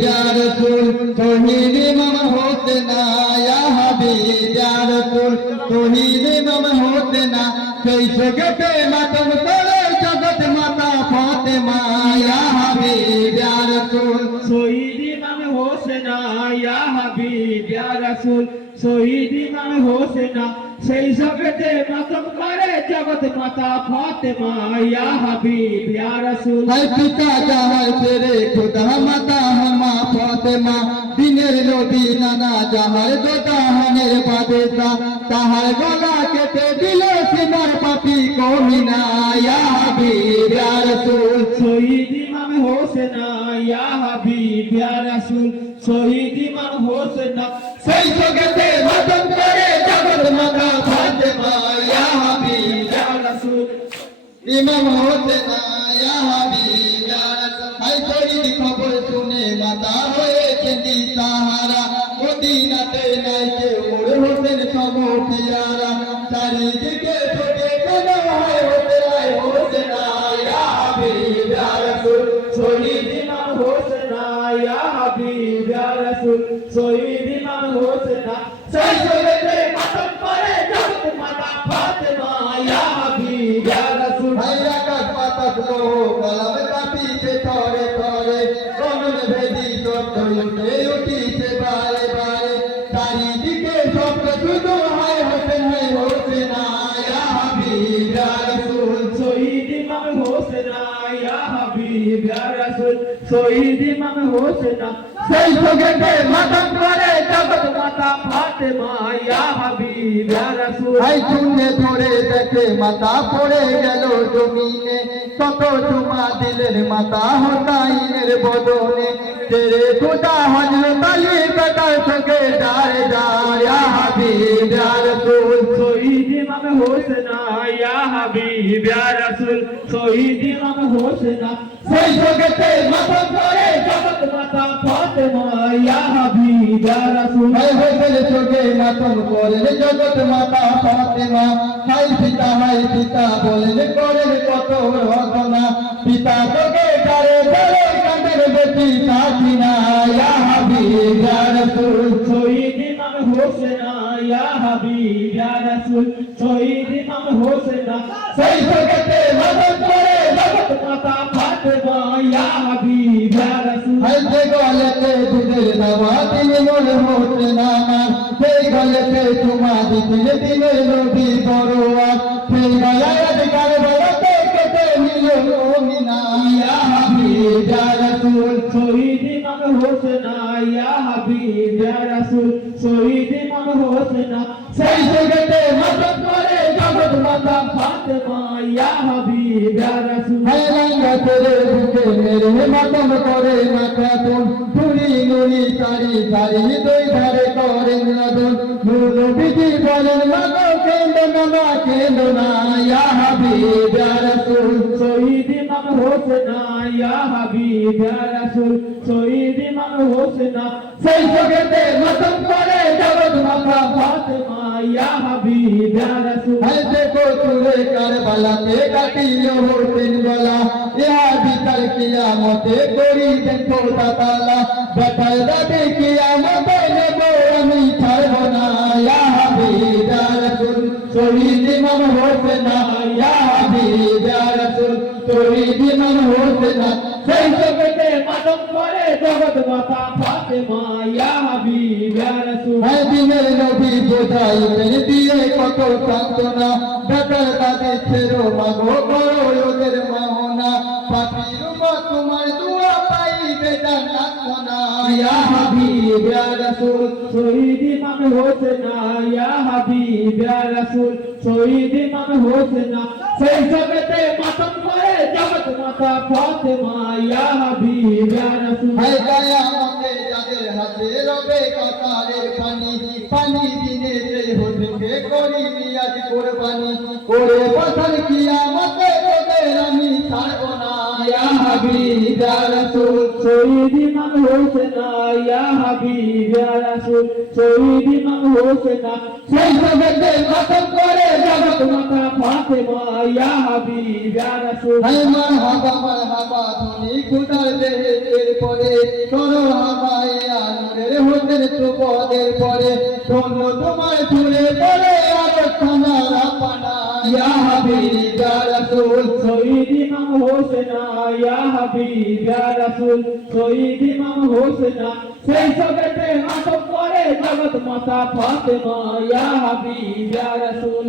या रसूल तौहीद इमाम होसना या हबीब या रसूल तौहीद इमाम होसना कैसे गते मातम करे जगत माता फातिमा या हबीब या रसूल শহীদ ইমাম হোসেনা ইয়া হাবিব ইয়া রাসূল শহীদ ইমাম হোসেনা সেই জগতে মাতম করে জগত মাতা ফাতেমা ইয়া হাবিব ইয়া রাসূল है पिता जहाँ तेरे खुदा माता हमा फातिमा दिनेर नबी नाना जहाँ दो दाहनेर बादेसा ताहार गला केटे दिले सिनार पापी को मिना या हबीब या रसूल শহীদ ইমাম হোসেনা ইয়া হাবিব ইয়া রাসূল শহীদ ইমাম হোসেনা সেই জগতে মাতম করে জগত মাতা ফাতিমা या हबीब या রাসূল इमाम होसना या हबीब या रसूल है शहीद खबर सुने माता होए चंदी सहारा मदीनाते নাই के मोर होसेन समो प्यारा चारिदिके छोटे बनो है होसराय होसना या हबीब या रसूल শহীদ ইমাম হোসেনা ইয়া হাবিব ইয়া রাসূল শহীদ ইমাম হোসেনা সেই জগতে মাতম করে জগত মাতা ফাতেমা ইয়া হাবিব ইয়া রাসূল हैया का पातक लो कलम कापी से थोड़े थोड़े कौन भेदी तो उठे उठी से बारे बारे सारी दिखे सब सुनो है होसना या हबीब या रसूल শহীদ ইমাম হোসেনা ইয়া হাবিব ইয়া রাসূল শহীদ ইমাম হোসেনা সেই জগতে মাতম করে জগত মাতা ফাতেমা ইয়া হাবিব ইয়া রাসূল आई चुने धरे देखे माता पड़े गेलो जमीने कत चुमा दिलेर माता होसाइनेर बदने तेरे खुदा हजरत अली बेटा सके डारे या हबीब या रसूल শহীদ ইমাম হোসেনা ইয়া হাবিব ইয়া রাসূল শহীদ ইমাম হোসেনা সেই জগতে মাতম করে জগত মাতা ফাতেমা ইয়া হাবিব ইয়া রাসূল है होसेन चोखे मातम करे जगत माता फातिमा हाय पिता बोले करे कत रचना पिता तोके डारे डारे कांदेर बेटी साकिना या हबीब या रसूल শহীদ ইমাম হোসেনা ইয়া হাবিব ইয়া রাসূল শহীদ ইমাম হোসেনা সেই জগতে মাতম করে জগত মাতা ফাতেমা ইয়া হাবিব ইয়া রাসূল है जे गलते दुधेर दवा दिन मोर होसना मान जे गलते चुमा दिले दिनेर नबी बड़ुआ সেই গলায় अधिकार বলতে কেটে নিল মুমিনা या हबीब या रसूल শহীদ ইমাম হোসেনা ইয়া হাবিব ইয়া রাসূল শহীদ ইমাম হোসেনা সেই জগতে মাতম করে জগত মাতা ফাতেমা ইয়া হাবিব ইয়া রাসূল है रंग तेरे बुके मेरे मातम करे माथा तुम तुरी नुरी सारी सारी दुई धारे करे नदन नूर बिजी बोलेन मागो केंदो ना या हबीब या रसूल শহীদ ইমাম হোসেনা ইয়া হাবিব ইয়া রাসূল শহীদ ইমাম হোসেনা সেই জগতে মাতম করে জগত মাতা ফাতেমা ইয়া হাবিব ইয়া রাসূল है देखो तुरे करबला ते काटियो होसेन गला या भीतर कियामते कोरी देखो ताला बटल दबे कियामते नेबो আমি ছাড়বো না या हबीब या रसूल শহীদ ইমাম হোসেনা या हबीब या रसूल শহীদ ইমাম হোসেনা সেই জগতে মাতম করে জগত মাতা ফাতেমা ইয়া হাবিব ইয়া রাসূল है दिनेर नबी বোঝাই মেরে দিয়ে কত সান্তনা বেটার দাদি ছেড়ো মাগো করো ওদের মাহনা পাখির মা তোমার দোয়া পাইবে জান্নাত ইয়া হাবিব ইয়া রাসূল শহীদ ইমাম হোসেনা ইয়া হাবিব ইয়া রাসূল শহীদ ইমাম হোসেনা সেই জগতে মাতম করে জগত মাতা ফাতেমা ইয়া হাবিব ইয়া রাসূল है गाया मते যাদের হাতে রবে কাতারের পানি পানি দিনে সেই হোসেনকে করি নিয়াজ কুরবানি করে বসন কিয়ামতে তোদের আমি ছাড়বো না या हबीब या रसूल শহীদ ইমাম হোসেন ইয়া হাবিব ইয়া রাসূল শহীদ ইমাম হোসেন সেই জগতে মাতম করে জগৎ মাতা ফাতেমা ইয়া হাবিব ইয়া রাসূল হায় মারহাবা ধনী খুদার দেহের পরে করো হামায়া নূরের হোসেন ধ্রুপদের পরে ধন্য তোমার ছুড়ে পড়ে আর থানারা পানা ইয়া হাবিব ইয়া রাসূল শহীদ ইমাম হোসেন ইয়া হাবিব ইয়া রাসূল শহীদ ইমাম হোসেন সেই জগতে মাতম করে জগৎ মাতা ফাতেমা ইয়া হাবিব ইয়া রাসূল